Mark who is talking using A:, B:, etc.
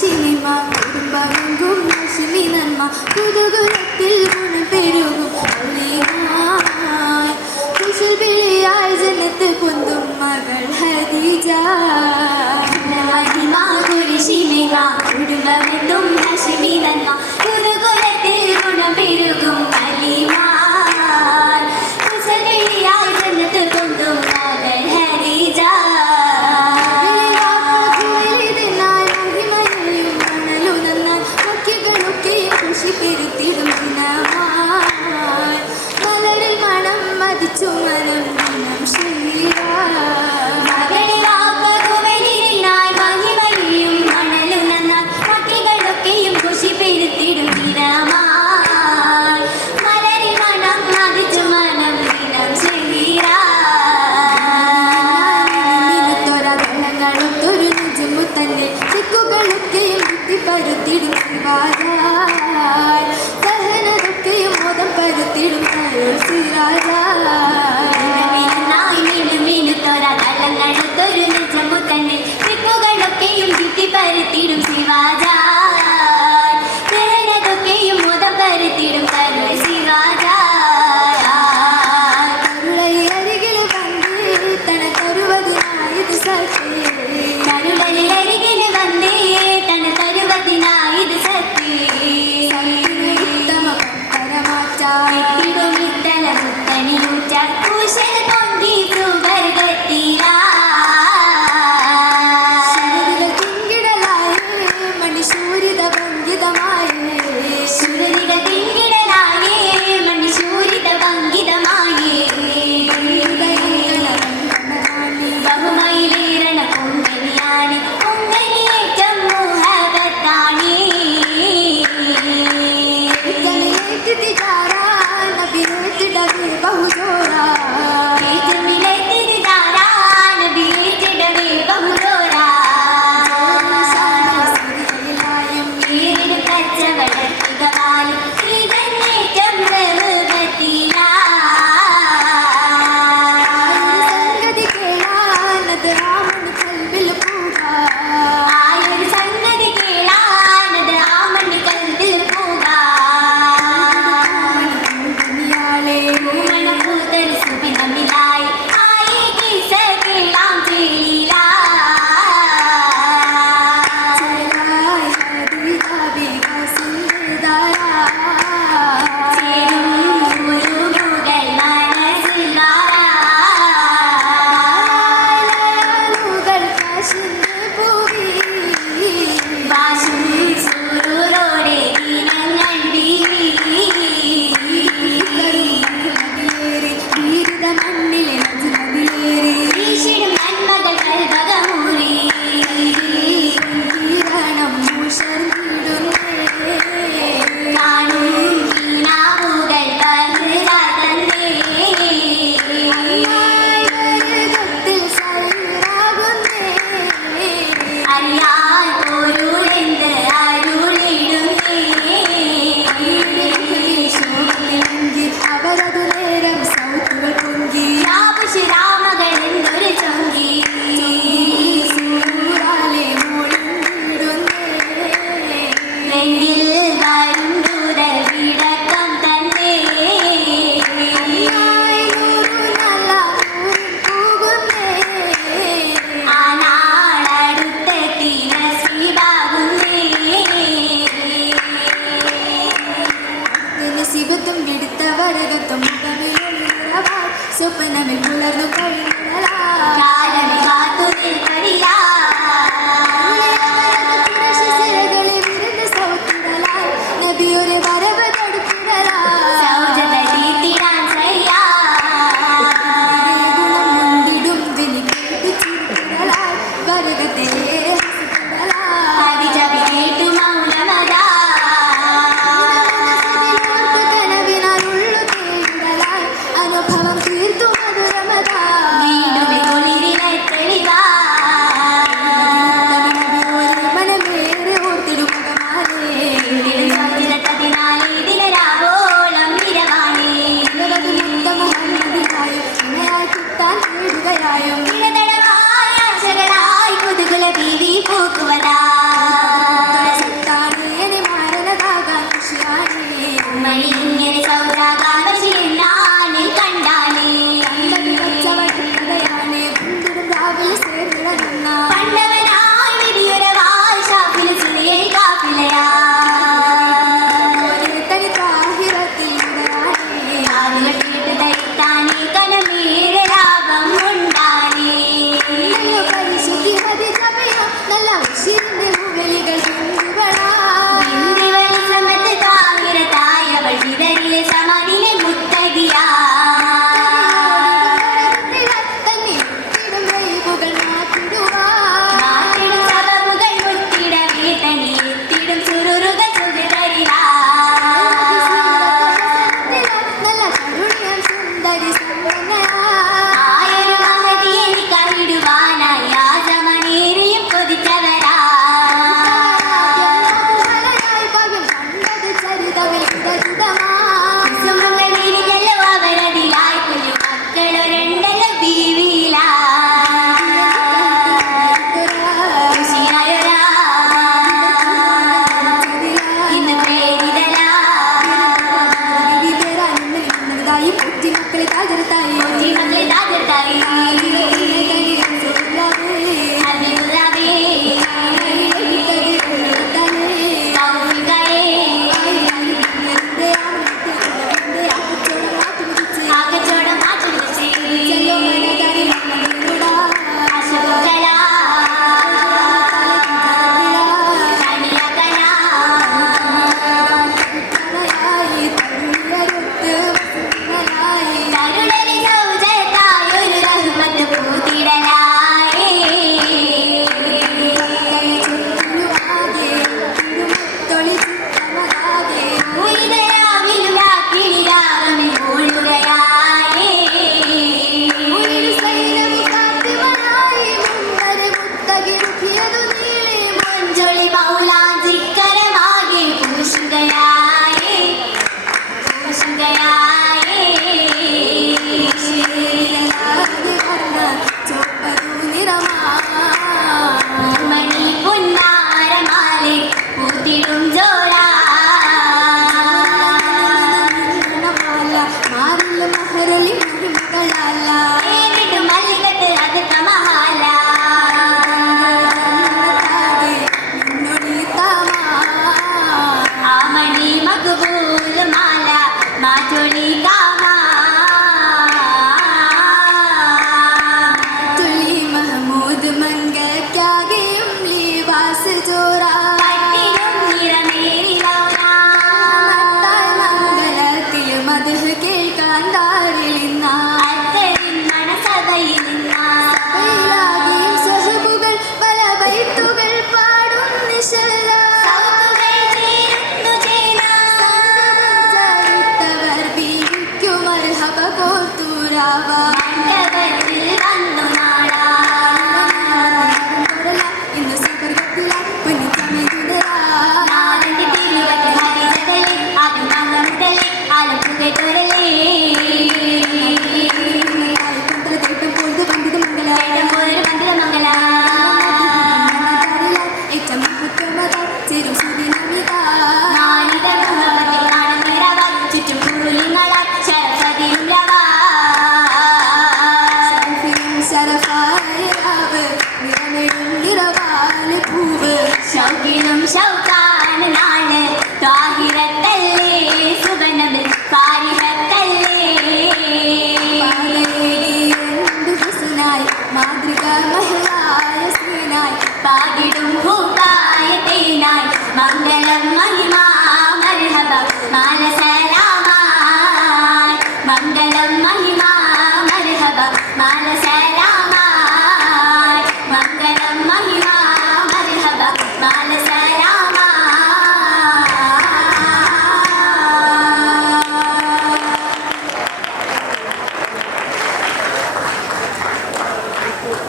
A: Cinema കുടുംബമെങ്കും നശിനി നന്മ. പുതുകുലത്തിൽ ഗുണം പെരുകും കുശൽ പിഴയായി ജനത്ത് പൊന്തും മകൾ ഹദീജ.
B: മഹിമ കുരിശിമിക കുടുംബമെന്നും നശിമി നന്മ. Baba, Malasaya.